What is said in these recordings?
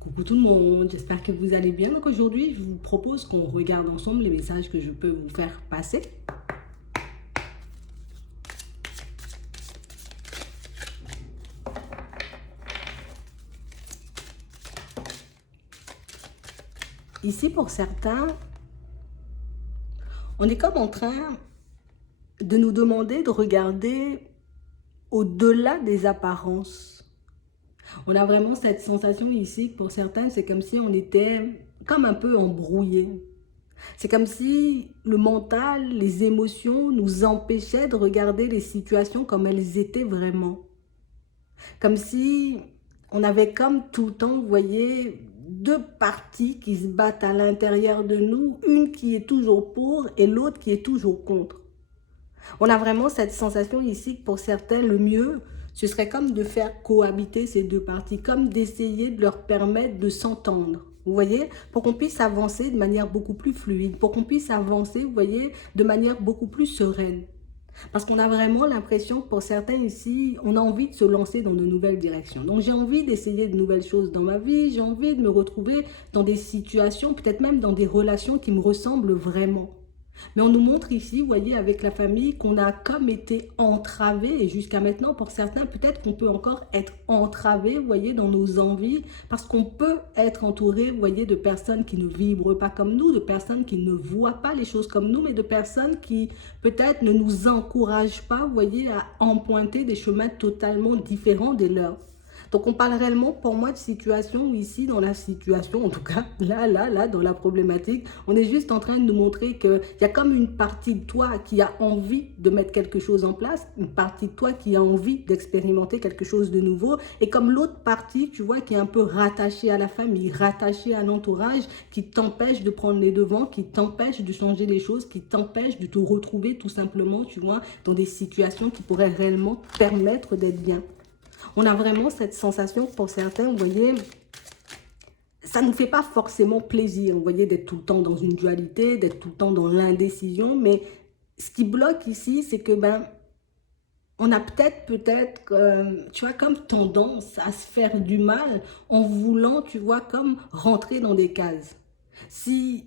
Coucou tout le monde, j'espère que vous allez bien. Donc aujourd'hui, je vous propose qu'on regarde ensemble les messages que je peux vous faire passer. Ici, pour certains, on est comme en train de nous demander de regarder au-delà des apparences. On a vraiment cette sensation ici que pour certains, c'est comme si on était comme un peu embrouillé. C'est comme si le mental, les émotions nous empêchaient de regarder les situations comme elles étaient vraiment. Comme si on avait comme tout le temps, vous voyez, deux parties qui se battent à l'intérieur de nous, une qui est toujours pour et l'autre qui est toujours contre. On a vraiment cette sensation ici que pour certains, le mieux, ce serait comme de faire cohabiter ces deux parties, comme d'essayer de leur permettre de s'entendre. Vous voyez, pour qu'on puisse avancer de manière beaucoup plus fluide, pour qu'on puisse avancer, vous voyez, de manière beaucoup plus sereine. Parce qu'on a vraiment l'impression que pour certains ici, on a envie de se lancer dans de nouvelles directions. Donc j'ai envie d'essayer de nouvelles choses dans ma vie, j'ai envie de me retrouver dans des situations, peut-être même dans des relations qui me ressemblent vraiment. Mais on nous montre ici, vous voyez, avec la famille, qu'on a comme été entravé, et jusqu'à maintenant, pour certains, peut-être qu'on peut encore être entravé, vous voyez, dans nos envies, parce qu'on peut être entouré, vous voyez, de personnes qui ne vibrent pas comme nous, de personnes qui ne voient pas les choses comme nous, mais de personnes qui, peut-être, ne nous encouragent pas, vous voyez, à emprunter des chemins totalement différents des leurs. Donc on parle réellement pour moi de situation où ici dans la situation, en tout cas là, dans la problématique, on est juste en train de nous montrer qu'il y a comme une partie de toi qui a envie de mettre quelque chose en place, une partie de toi qui a envie d'expérimenter quelque chose de nouveau, et comme l'autre partie, tu vois, qui est un peu rattachée à la famille, rattachée à l'entourage, qui t'empêche de prendre les devants, qui t'empêche de changer les choses, qui t'empêche de te retrouver tout simplement, tu vois, dans des situations qui pourraient réellement te permettre d'être bien. On a vraiment cette sensation pour certains, vous voyez, ça ne nous fait pas forcément plaisir, vous voyez, d'être tout le temps dans une dualité, d'être tout le temps dans l'indécision, mais ce qui bloque ici, c'est que, on a peut-être, tu vois, comme tendance à se faire du mal en voulant, tu vois, comme rentrer dans des cases. Si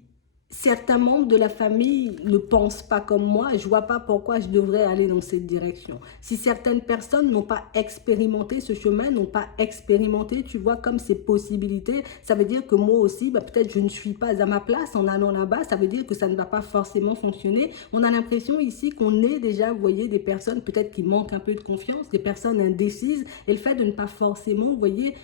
certains membres de la famille ne pensent pas comme moi, je ne vois pas pourquoi je devrais aller dans cette direction. Si certaines personnes n'ont pas expérimenté ce chemin, n'ont pas expérimenté, tu vois, comme ces possibilités, ça veut dire que moi aussi, peut-être je ne suis pas à ma place en allant là-bas, ça veut dire que ça ne va pas forcément fonctionner. On a l'impression ici qu'on est déjà, vous voyez, des personnes peut-être qui manquent un peu de confiance, des personnes indécises, et le fait de ne pas forcément, vous voyez,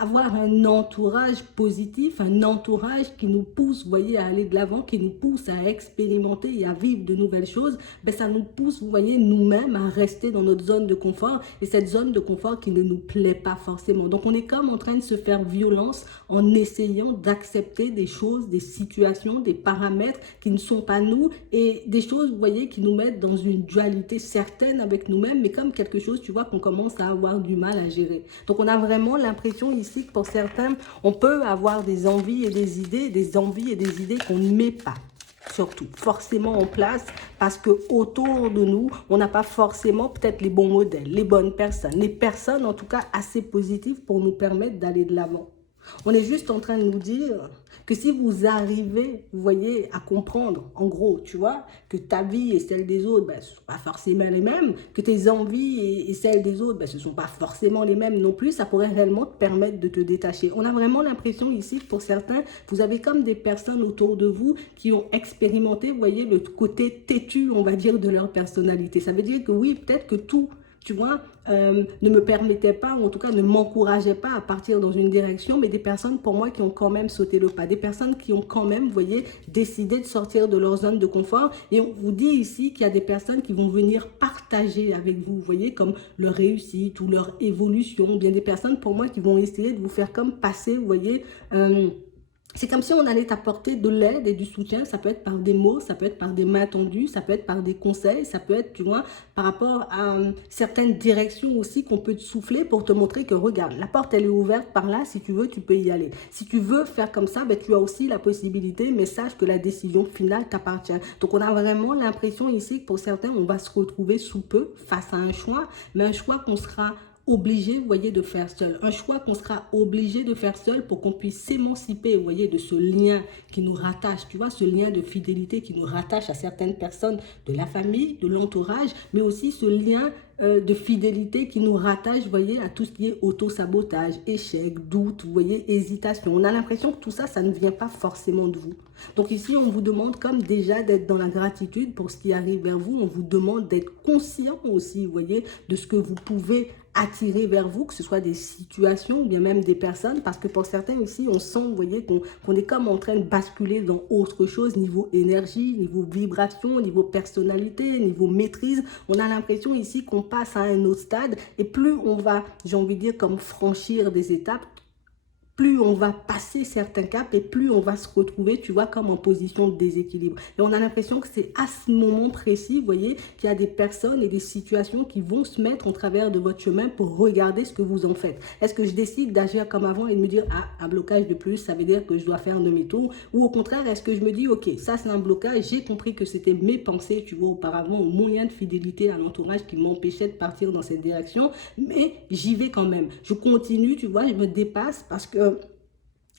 avoir un entourage positif, un entourage qui nous pousse, vous voyez, à aller de l'avant, qui nous pousse à expérimenter et à vivre de nouvelles choses, ça nous pousse, vous voyez, nous-mêmes à rester dans notre zone de confort, et cette zone de confort qui ne nous plaît pas forcément. Donc on est comme en train de se faire violence en essayant d'accepter des choses, des situations, des paramètres qui ne sont pas nous, et des choses, vous voyez, qui nous mettent dans une dualité certaine avec nous-mêmes, mais comme quelque chose, tu vois, qu'on commence à avoir du mal à gérer. Donc on a vraiment l'impression ici que pour certains, on peut avoir des envies et des envies et des idées qu'on ne met pas surtout forcément en place parce que autour de nous, on n'a pas forcément peut-être les bons modèles, les bonnes personnes, les personnes en tout cas assez positives pour nous permettre d'aller de l'avant. On est juste en train de nous dire que si vous arrivez, vous voyez, à comprendre, en gros, tu vois, que ta vie et celle des autres, ce ne sont pas forcément les mêmes, que tes envies et celles des autres, ce ne sont pas forcément les mêmes non plus, ça pourrait réellement te permettre de te détacher. On a vraiment l'impression ici que pour certains, vous avez comme des personnes autour de vous qui ont expérimenté, vous voyez, le côté têtu, on va dire, de leur personnalité. Ça veut dire que oui, peut-être que tout, tu vois, ne me permettait pas, ou en tout cas ne m'encourageait pas à partir dans une direction, mais des personnes pour moi qui ont quand même sauté le pas, des personnes qui ont quand même, vous voyez, décidé de sortir de leur zone de confort. Et on vous dit ici qu'il y a des personnes qui vont venir partager avec vous, vous voyez, comme leur réussite ou leur évolution, bien des personnes pour moi qui vont essayer de vous faire comme passer, vous voyez, c'est comme si on allait t'apporter de l'aide et du soutien. Ça peut être par des mots, ça peut être par des mains tendues, ça peut être par des conseils, ça peut être, tu vois, par rapport à certaines directions aussi qu'on peut te souffler pour te montrer que regarde, la porte elle est ouverte par là, si tu veux, tu peux y aller. Si tu veux faire comme ça, tu as aussi la possibilité, mais sache que la décision finale t'appartient. Donc on a vraiment l'impression ici que pour certains, on va se retrouver sous peu face à un choix, mais un choix qu'on sera obligé, vous voyez, de faire seul. Un choix qu'on sera obligé de faire seul pour qu'on puisse s'émanciper, vous voyez, de ce lien qui nous rattache, tu vois, ce lien de fidélité qui nous rattache à certaines personnes de la famille, de l'entourage, mais aussi ce lien de fidélité qui nous rattache, vous voyez, à tout ce qui est auto-sabotage, échec, doute, vous voyez, hésitation. On a l'impression que tout ça, ça ne vient pas forcément de vous. Donc ici, on vous demande comme déjà d'être dans la gratitude pour ce qui arrive vers vous. On vous demande d'être conscient aussi, vous voyez, de ce que vous pouvez attirer vers vous, que ce soit des situations ou bien même des personnes, parce que pour certains ici, on sent, vous voyez, qu'on est comme en train de basculer dans autre chose, niveau énergie, niveau vibration, niveau personnalité, niveau maîtrise. On a l'impression ici qu'on passe à un autre stade et plus on va, j'ai envie de dire, comme franchir des étapes, plus on va passer certains caps et plus on va se retrouver, tu vois, comme en position de déséquilibre. Et on a l'impression que c'est à ce moment précis, vous voyez, qu'il y a des personnes et des situations qui vont se mettre en travers de votre chemin pour regarder ce que vous en faites. Est-ce que je décide d'agir comme avant et de me dire, ah, un blocage de plus, ça veut dire que je dois faire un demi-tour? Ou au contraire, est-ce que je me dis, ok, ça c'est un blocage, j'ai compris que c'était mes pensées, tu vois, auparavant, ou mon lien de fidélité à l'entourage qui m'empêchait de partir dans cette direction, mais j'y vais quand même. Je continue, tu vois, je me dépasse parce que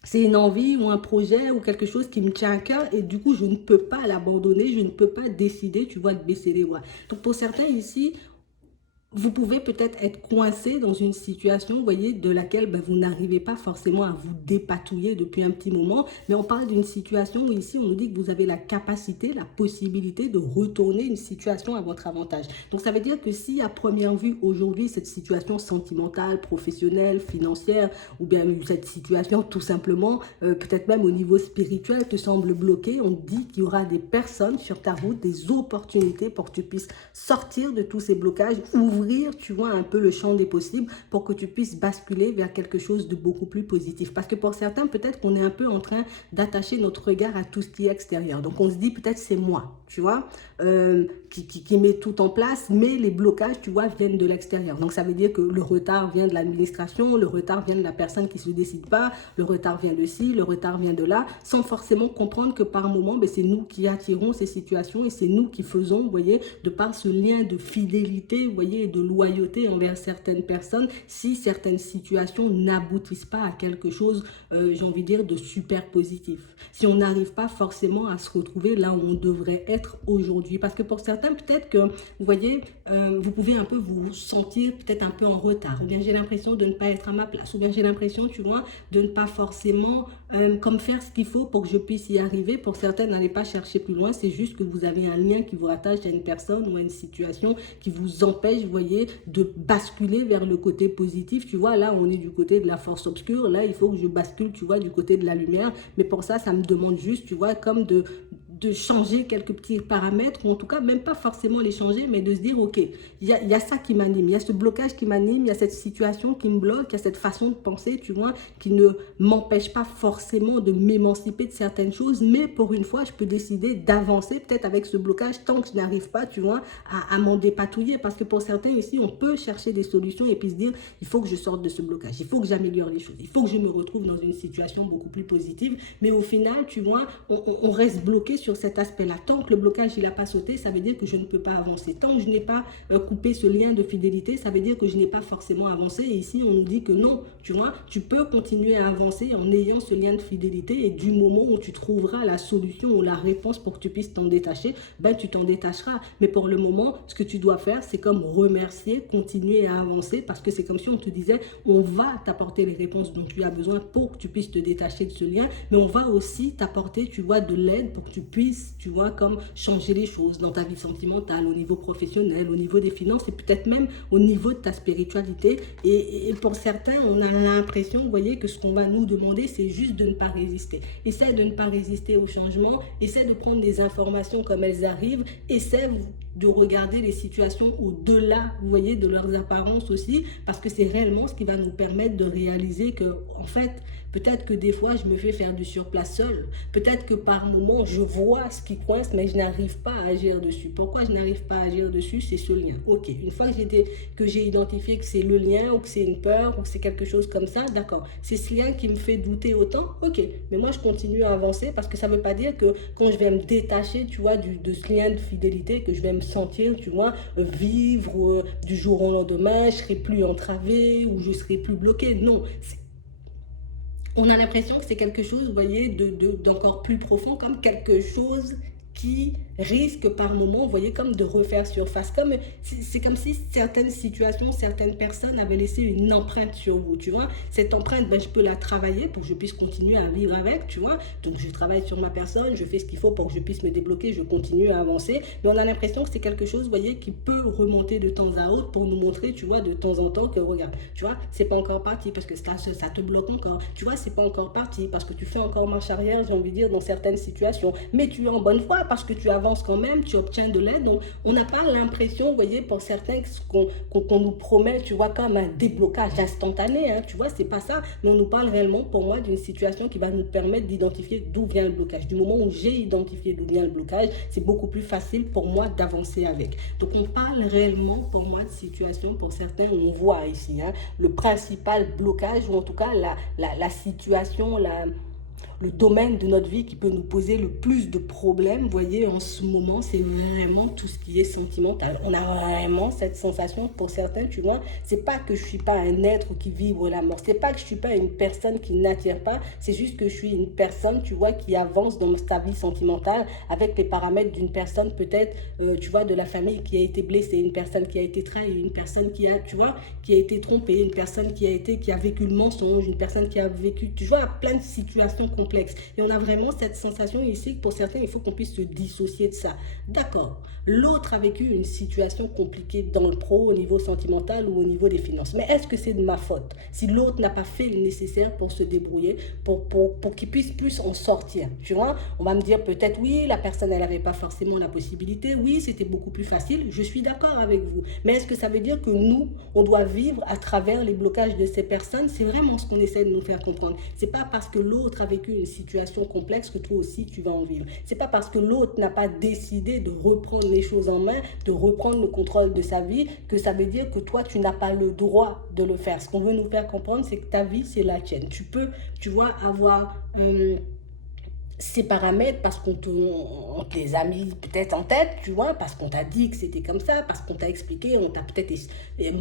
c'est une envie ou un projet ou quelque chose qui me tient à cœur et du coup, je ne peux pas l'abandonner, je ne peux pas décider, tu vois, de baisser les bras. Donc, pour certains ici, vous pouvez peut-être être coincé dans une situation, vous voyez, de laquelle vous n'arrivez pas forcément à vous dépatouiller depuis un petit moment, mais on parle d'une situation où ici, on nous dit que vous avez la capacité, la possibilité de retourner une situation à votre avantage. Donc, ça veut dire que si à première vue, aujourd'hui, cette situation sentimentale, professionnelle, financière, ou bien cette situation tout simplement, peut-être même au niveau spirituel, te semble bloquée, on dit qu'il y aura des personnes sur ta route, des opportunités pour que tu puisses sortir de tous ces blocages, ouvrir, tu vois, un peu le champ des possibles pour que tu puisses basculer vers quelque chose de beaucoup plus positif. Parce que pour certains, peut-être qu'on est un peu en train d'attacher notre regard à tout ce qui est extérieur. Donc, on se dit peut-être c'est moi, tu vois, qui met tout en place, mais les blocages, tu vois, viennent de l'extérieur. Donc, ça veut dire que le retard vient de l'administration, le retard vient de la personne qui ne se décide pas, le retard vient de ci, le retard vient de là, sans forcément comprendre que par moment, c'est nous qui attirons ces situations et c'est nous qui faisons, vous voyez, de par ce lien de fidélité, vous voyez, de loyauté envers certaines personnes, si certaines situations n'aboutissent pas à quelque chose, j'ai envie de dire, de super positif. Si on n'arrive pas forcément à se retrouver là où on devrait être aujourd'hui. Parce que pour certains, peut-être que, vous voyez, vous pouvez un peu vous sentir peut-être un peu en retard. Ou bien j'ai l'impression de ne pas être à ma place. Ou bien j'ai l'impression, tu vois, de ne pas forcément comme faire ce qu'il faut pour que je puisse y arriver. Pour certains, n'allez pas chercher plus loin. C'est juste que vous avez un lien qui vous rattache à une personne ou à une situation qui vous empêche, vous voyez, de basculer vers le côté positif. Tu vois, là, on est du côté de la force obscure. Là, il faut que je bascule, tu vois, du côté de la lumière. Mais pour ça me demande juste, tu vois, comme de changer quelques petits paramètres, ou en tout cas, même pas forcément les changer, mais de se dire, ok, il y a ça qui m'anime, il y a ce blocage qui m'anime, il y a cette situation qui me bloque, il y a cette façon de penser, tu vois, qui ne m'empêche pas forcément de m'émanciper de certaines choses, mais pour une fois, je peux décider d'avancer peut-être avec ce blocage tant que je n'arrive pas, tu vois, à m'en dépatouiller, parce que pour certains ici, on peut chercher des solutions et puis se dire, il faut que je sorte de ce blocage, il faut que j'améliore les choses, il faut que je me retrouve dans une situation beaucoup plus positive, mais au final, tu vois, on reste bloqué sur cet aspect-là. Tant que le blocage il n'a pas sauté, ça veut dire que je ne peux pas avancer. Tant que je n'ai pas coupé ce lien de fidélité, ça veut dire que je n'ai pas forcément avancé. Et ici, on nous dit que non, tu vois, tu peux continuer à avancer en ayant ce lien de fidélité et du moment où tu trouveras la solution ou la réponse pour que tu puisses t'en détacher, tu t'en détacheras. Mais pour le moment, ce que tu dois faire, c'est comme remercier, continuer à avancer parce que c'est comme si on te disait, on va t'apporter les réponses dont tu as besoin pour que tu puisses te détacher de ce lien, mais on va aussi t'apporter, tu vois, de l'aide pour que tu puisses, tu vois, comme changer les choses dans ta vie sentimentale, au niveau professionnel, au niveau des finances et peut-être même au niveau de ta spiritualité. Et pour certains, on a l'impression, vous voyez, que ce qu'on va nous demander, c'est juste de ne pas résister. Essaie de ne pas résister au changement, essaie de prendre des informations comme elles arrivent, essaie de regarder les situations au-delà, vous voyez, de leurs apparences aussi, parce que c'est réellement ce qui va nous permettre de réaliser que, en fait, peut-être que des fois, je me fais faire du surplace seul. Peut-être que par moment, je vois ce qui coince, mais je n'arrive pas à agir dessus. Pourquoi je n'arrive pas à agir dessus? C'est ce lien. Ok, une fois que j'ai identifié que c'est le lien, ou que c'est une peur, ou que c'est quelque chose comme ça, d'accord. C'est ce lien qui me fait douter autant, ok. Mais moi, je continue à avancer parce que ça ne veut pas dire que quand je vais me détacher, tu vois, de ce lien de fidélité, que je vais me sentir, tu vois, vivre du jour au lendemain, je serai plus entravé ou je serai plus bloqué. Non, on a l'impression que c'est quelque chose, vous voyez, d'encore plus profond, comme quelque chose qui risque par moment, vous voyez, comme de refaire surface. C'est comme si certaines situations, certaines personnes avaient laissé une empreinte sur vous, tu vois. Cette empreinte, ben, je peux la travailler pour que je puisse continuer à vivre avec, tu vois. Donc, je travaille sur ma personne, je fais ce qu'il faut pour que je puisse me débloquer, je continue à avancer. Mais on a l'impression que c'est quelque chose, vous voyez, qui peut remonter de temps à autre pour nous montrer, tu vois, de temps en temps que, regarde, tu vois, c'est pas encore parti parce que ça te bloque encore. Tu vois, c'est pas encore parti parce que tu fais encore marche arrière, j'ai envie de dire, dans certaines situations. Mais tu es en bonne foi parce que tu avances quand même, tu obtiens de l'aide. Donc, on n'a pas l'impression, vous voyez, pour certains, qu'on nous promet, tu vois, comme un déblocage instantané, hein, tu vois, c'est pas ça. Mais on nous parle réellement, pour moi, d'une situation qui va nous permettre d'identifier d'où vient le blocage. Du moment où j'ai identifié d'où vient le blocage, c'est beaucoup plus facile pour moi d'avancer avec. Donc, on parle réellement, pour moi, de situation, pour certains, on voit ici, hein, le principal blocage, ou en tout cas, la situation, le domaine de notre vie qui peut nous poser le plus de problèmes, vous voyez, en ce moment, c'est vraiment tout ce qui est sentimental. On a vraiment cette sensation, pour certains, tu vois, c'est pas que je suis pas un être qui vibre la mort, c'est pas que je suis pas une personne qui n'attire pas, c'est juste que je suis une personne, tu vois, qui avance dans sa vie sentimentale avec les paramètres d'une personne peut-être, tu vois, de la famille qui a été blessée, une personne qui a été trahie, une personne qui a, tu vois, qui a été trompée, une personne qui a vécu le mensonge, une personne qui a vécu, tu vois, plein de situations complexes. Et on a vraiment cette sensation ici que pour certains, il faut qu'on puisse se dissocier de ça. D'accord, l'autre a vécu une situation compliquée dans le pro, au niveau sentimental ou au niveau des finances. Mais est-ce que c'est de ma faute si l'autre n'a pas fait le nécessaire pour se débrouiller, pour qu'il puisse plus en sortir? Tu vois, on va me dire peut-être oui, la personne, elle n'avait pas forcément la possibilité. Oui, c'était beaucoup plus facile. Je suis d'accord avec vous. Mais est-ce que ça veut dire que nous, on doit vivre à travers les blocages de ces personnes? C'est vraiment ce qu'on essaie de nous faire comprendre. C'est pas parce que l'autre a vécu une situation complexe que toi aussi tu vas en vivre. C'est pas parce que l'autre n'a pas décidé de reprendre les choses en main, de reprendre le contrôle de sa vie, que ça veut dire que toi tu n'as pas le droit de le faire. Ce qu'on veut nous faire comprendre, c'est que ta vie c'est la tienne. Tu peux, tu vois, avoir ces paramètres parce qu'on te les a mis peut-être en tête, tu vois, parce qu'on t'a dit que c'était comme ça, parce qu'on t'a expliqué, on t'a peut-être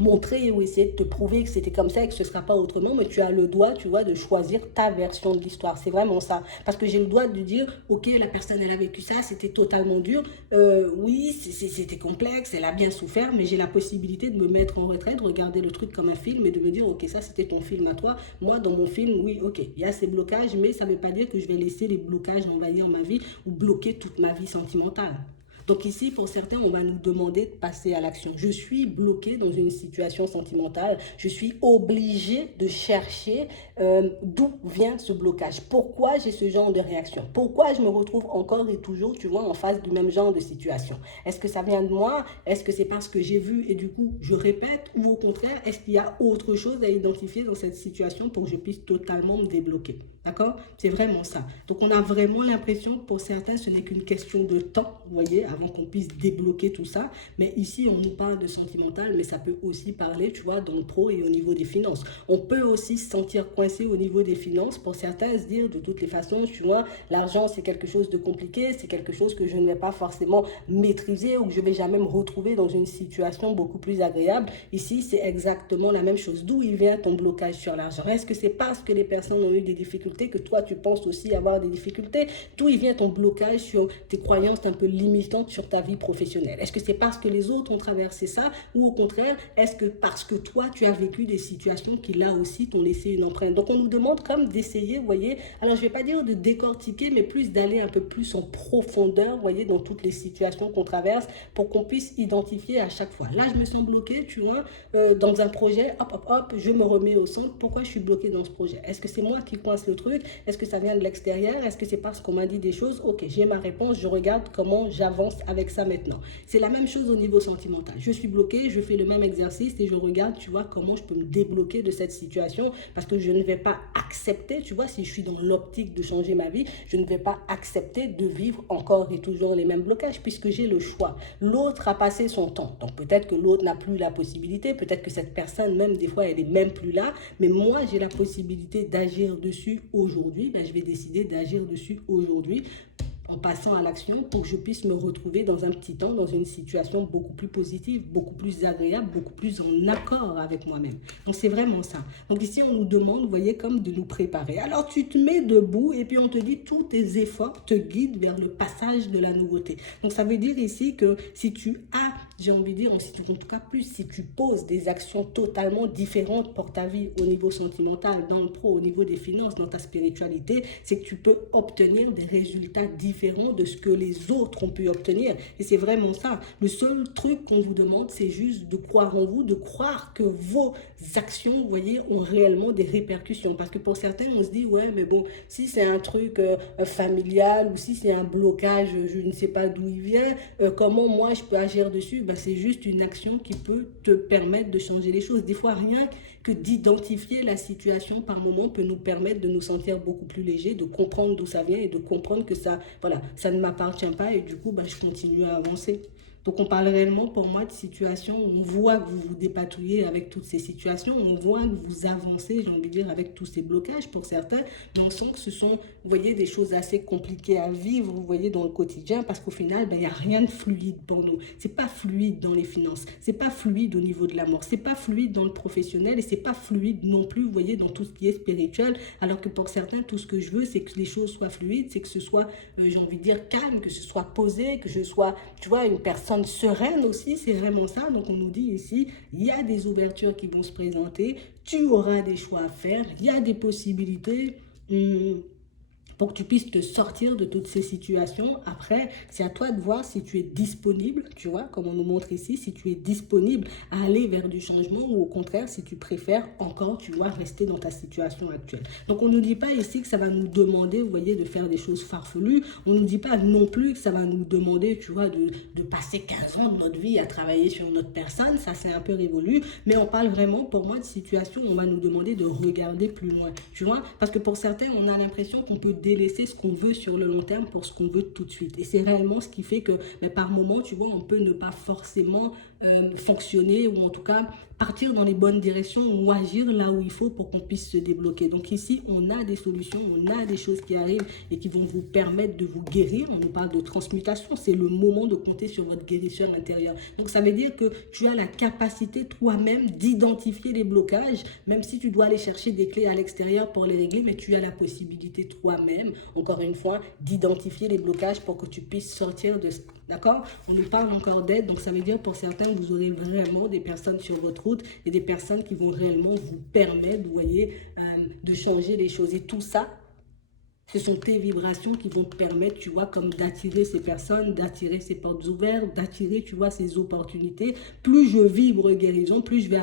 montré ou essayé de te prouver que c'était comme ça et que ce ne sera pas autrement, mais tu as le droit, tu vois, de choisir ta version de l'histoire. C'est vraiment ça. Parce que j'ai le droit de dire, ok, la personne, elle a vécu ça, c'était totalement dur, oui, c'était complexe, elle a bien souffert, mais j'ai la possibilité de me mettre en retraite, de regarder le truc comme un film et de me dire, ok, ça c'était ton film à toi, moi dans mon film, oui, ok, il y a ces blocages, mais ça ne veut pas dire que je vais laisser les blocages envahir ma vie ou bloquer toute ma vie sentimentale. Donc ici, pour certains, on va nous demander de passer à l'action. Je suis bloqué dans une situation sentimentale. Je suis obligé de chercher d'où vient ce blocage. Pourquoi j'ai ce genre de réaction? Pourquoi je me retrouve encore et toujours, tu vois, en face du même genre de situation? Est-ce que ça vient de moi? Est-ce que c'est parce que j'ai vu et du coup, je répète? Ou au contraire, est-ce qu'il y a autre chose à identifier dans cette situation pour que je puisse totalement me débloquer? D'accord? C'est vraiment ça. Donc, on a vraiment l'impression que pour certains, ce n'est qu'une question de temps, vous voyez, avant qu'on puisse débloquer tout ça. Mais ici, on nous parle de sentimental, mais ça peut aussi parler, tu vois, dans le pro et au niveau des finances. On peut aussi se sentir coincé au niveau des finances. Pour certains, se dire de toutes les façons, tu vois, l'argent, c'est quelque chose de compliqué, c'est quelque chose que je ne vais pas forcément maîtriser ou que je ne vais jamais me retrouver dans une situation beaucoup plus agréable. Ici, c'est exactement la même chose. D'où il vient ton blocage sur l'argent? Est-ce que c'est parce que les personnes ont eu des difficultés que toi tu penses aussi avoir des difficultés? D'où il vient ton blocage sur tes croyances un peu limitantes sur ta vie professionnelle? Est-ce que c'est parce que les autres ont traversé ça ou au contraire, est-ce que parce que toi tu as vécu des situations qui là aussi t'ont laissé une empreinte? Donc on nous demande comme d'essayer, vous voyez, alors je vais pas dire de décortiquer, mais plus d'aller un peu plus en profondeur, vous voyez, dans toutes les situations qu'on traverse pour qu'on puisse identifier à chaque fois. Là je me sens bloqué, tu vois, dans un projet, hop hop hop, je me remets au centre. Pourquoi je suis bloqué dans ce projet? Est-ce que c'est moi qui coince le truc? Est-ce que ça vient de l'extérieur? Est-ce que c'est parce qu'on m'a dit des choses? Ok, j'ai ma réponse, je regarde comment j'avance avec ça maintenant. C'est la même chose au niveau sentimental. Je suis bloqué, je fais le même exercice et je regarde, tu vois, comment je peux me débloquer de cette situation parce que je ne vais pas accepter, tu vois, si je suis dans l'optique de changer ma vie, je ne vais pas accepter de vivre encore et toujours les mêmes blocages puisque j'ai le choix. L'autre a passé son temps. Donc peut-être que l'autre n'a plus la possibilité, peut-être que cette personne, même des fois, elle est même plus là, mais moi, j'ai la possibilité d'agir dessus aujourd'hui. Ben, je vais décider d'agir dessus aujourd'hui en passant à l'action pour que je puisse me retrouver dans un petit temps, dans une situation beaucoup plus positive, beaucoup plus agréable, beaucoup plus en accord avec moi-même. Donc c'est vraiment ça. Donc ici on nous demande, vous voyez, comme de nous préparer. Alors tu te mets debout et puis on te dit tous tes efforts te guident vers le passage de la nouveauté. Donc ça veut dire ici que si tu as, j'ai envie de dire, si tu, en tout cas plus, si tu poses des actions totalement différentes pour ta vie au niveau sentimental, dans le pro, au niveau des finances, dans ta spiritualité, c'est que tu peux obtenir des résultats différents de ce que les autres ont pu obtenir. Et c'est vraiment ça. Le seul truc qu'on vous demande, c'est juste de croire en vous, de croire que vos actions, vous voyez, ont réellement des répercussions. Parce que pour certains, on se dit, ouais, mais bon, si c'est un truc familial ou si c'est un blocage, je ne sais pas d'où il vient, comment moi je peux agir dessus? Ben, c'est juste une action qui peut te permettre de changer les choses. Des fois, rien que d'identifier la situation par moment peut nous permettre de nous sentir beaucoup plus légers, de comprendre d'où ça vient et de comprendre que ça, voilà, ça ne m'appartient pas et du coup, ben, je continue à avancer. Donc on parle réellement pour moi de situations où on voit que vous vous dépatouillez avec toutes ces situations, on voit que vous avancez, j'ai envie de dire, avec tous ces blocages pour certains, mais on sent que ce sont, vous voyez, des choses assez compliquées à vivre, vous voyez, dans le quotidien, parce qu'au final, ben, il n'y a rien de fluide pour nous. C'est pas fluide dans les finances, c'est pas fluide au niveau de l'amour, c'est pas fluide dans le professionnel et c'est pas fluide non plus, vous voyez, dans tout ce qui est spirituel, alors que pour certains, tout ce que je veux, c'est que les choses soient fluides, c'est que ce soit, j'ai envie de dire, calme, que ce soit posé, que je sois, tu vois, une personne sereine aussi, c'est vraiment ça. Donc on nous dit ici, il y a des ouvertures qui vont se présenter, tu auras des choix à faire, il y a des possibilités pour que tu puisses te sortir de toutes ces situations. Après, c'est à toi de voir si tu es disponible, tu vois, comme on nous montre ici, si tu es disponible à aller vers du changement ou au contraire, si tu préfères encore, tu vois, rester dans ta situation actuelle. Donc, on ne nous dit pas ici que ça va nous demander, vous voyez, de faire des choses farfelues. On ne nous dit pas non plus que ça va nous demander, tu vois, de passer 15 ans de notre vie à travailler sur notre personne. Ça, c'est un peu révolu. Mais on parle vraiment, pour moi, de situations où on va nous demander de regarder plus loin, tu vois. Parce que pour certains, on a l'impression qu'on peut délaisser ce qu'on veut sur le long terme pour ce qu'on veut tout de suite. Et c'est réellement ce qui fait que mais par moment, tu vois, on peut ne pas forcément fonctionner ou en tout cas partir dans les bonnes directions ou agir là où il faut pour qu'on puisse se débloquer. Donc ici, on a des solutions, on a des choses qui arrivent et qui vont vous permettre de vous guérir. On nous parle de transmutation, c'est le moment de compter sur votre guérisseur intérieur. Donc ça veut dire que tu as la capacité toi-même d'identifier les blocages, même si tu dois aller chercher des clés à l'extérieur pour les régler, mais tu as la possibilité toi-même, encore une fois, d'identifier les blocages pour que tu puisses sortir de... D'accord? On nous parle encore d'aide, donc ça veut dire pour certains, vous aurez vraiment des personnes sur votre route et des personnes qui vont réellement vous permettre, vous voyez, de changer les choses. Et tout ça, ce sont tes vibrations qui vont te permettre, tu vois, comme d'attirer ces personnes, d'attirer ces portes ouvertes, d'attirer, tu vois, ces opportunités. Plus je vibre guérison, plus je vais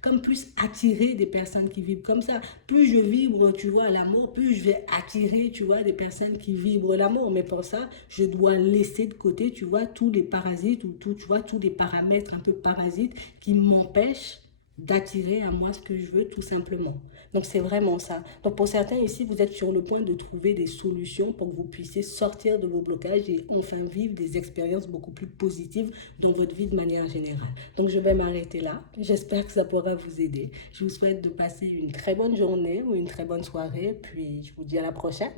comme plus attirer des personnes qui vibrent comme ça. Plus je vibre, tu vois, l'amour, plus je vais attirer, tu vois, des personnes qui vibrent l'amour. Mais pour ça, je dois laisser de côté, tu vois, tous les parasites ou tout, tu vois, tous les paramètres un peu parasites qui m'empêchent d'attirer à moi ce que je veux tout simplement. Donc c'est vraiment ça. Donc pour certains ici, vous êtes sur le point de trouver des solutions pour que vous puissiez sortir de vos blocages et enfin vivre des expériences beaucoup plus positives dans votre vie de manière générale. Donc je vais m'arrêter là. J'espère que ça pourra vous aider. Je vous souhaite de passer une très bonne journée ou une très bonne soirée. Puis je vous dis à la prochaine.